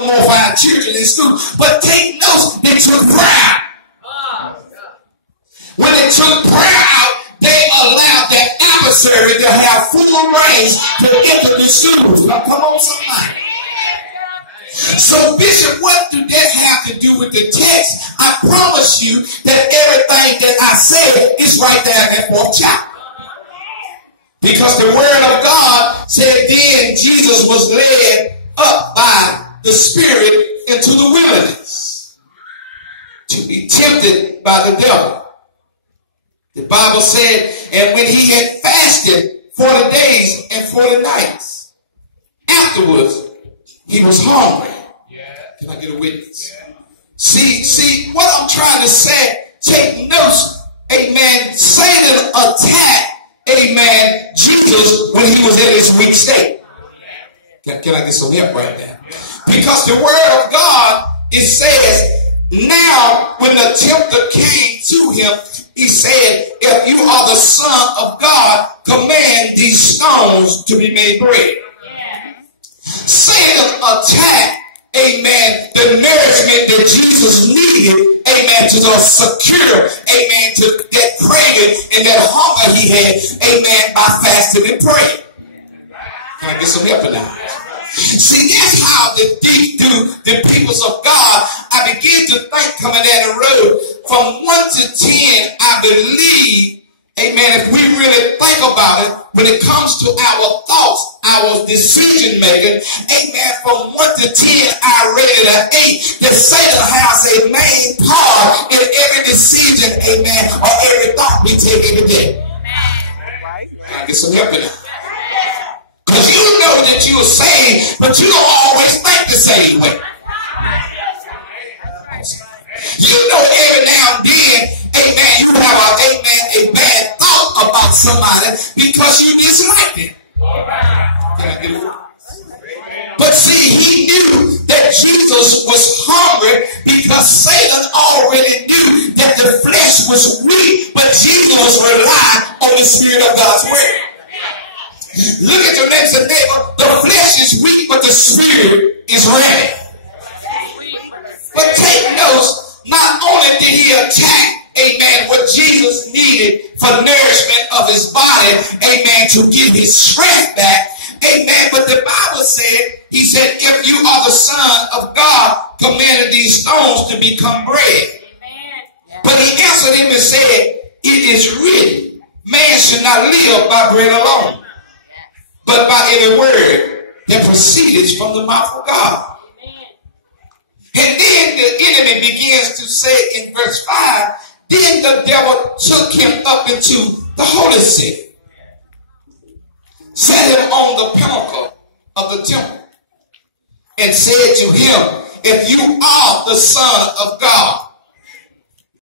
more for our children in school. But take notes, they took prayer. When they took prayer out, they allowed their adversary to have full range to enter the schools. Now come on, somebody. So, Bishop, what do that have to do with the text? I promise you that everything that I said is right there in that 4th chapter. Because the word of God said then Jesus was led up by the Spirit into the wilderness to be tempted by the devil. The Bible said, and when he had fasted 40 days and 40 nights, afterwards he was hungry. Can I get a witness? See, what I'm trying to say, take notes, amen. Satan attacked, amen, Jesus when he was in his weak state. Can I get some help right there? Because the word of God, it says, now when the tempter came to him, he said, if you are the Son of God, command these stones to be made bread. Satan attacked, amen, the nourishment that Jesus needed, amen, to secure, amen, to that craving and that hunger he had, amen, by fasting and praying. Can I get some help in that? See, that's how the deep do the peoples of God. I begin to think coming down the road from 1 to 10, I believe, amen, if we really think about it, when it comes to our thoughts, our decision making, amen, from 1 to 10, I rated an 8, that Satan has a main part in every decision, amen, or every thought we take every day. Can I get some help in that? Because you know that you are saved, but you don't always think the same way. You know every now and then, amen, you have a bad thought about somebody because you dislike it. Can I get it? But see, he knew that Jesus was hungry because Satan already knew that the flesh was weak, but Jesus was relying on the Spirit of God's word. Look at your next neighbor. The flesh is weak, but the Spirit is ready. But take notes, not only did he attack, amen, what Jesus needed for nourishment of his body, amen, to get his strength back, amen, but the Bible said, he said, if you are the Son of God, commanded these stones to become bread. Amen. But he answered him and said, it is written, man should not live by bread alone, but by every word that proceeds from the mouth of God. Amen. And then the enemy begins to say in verse 5, then the devil took him up into the holy city, set him on the pinnacle of the temple, and said to him, if you are the Son of God,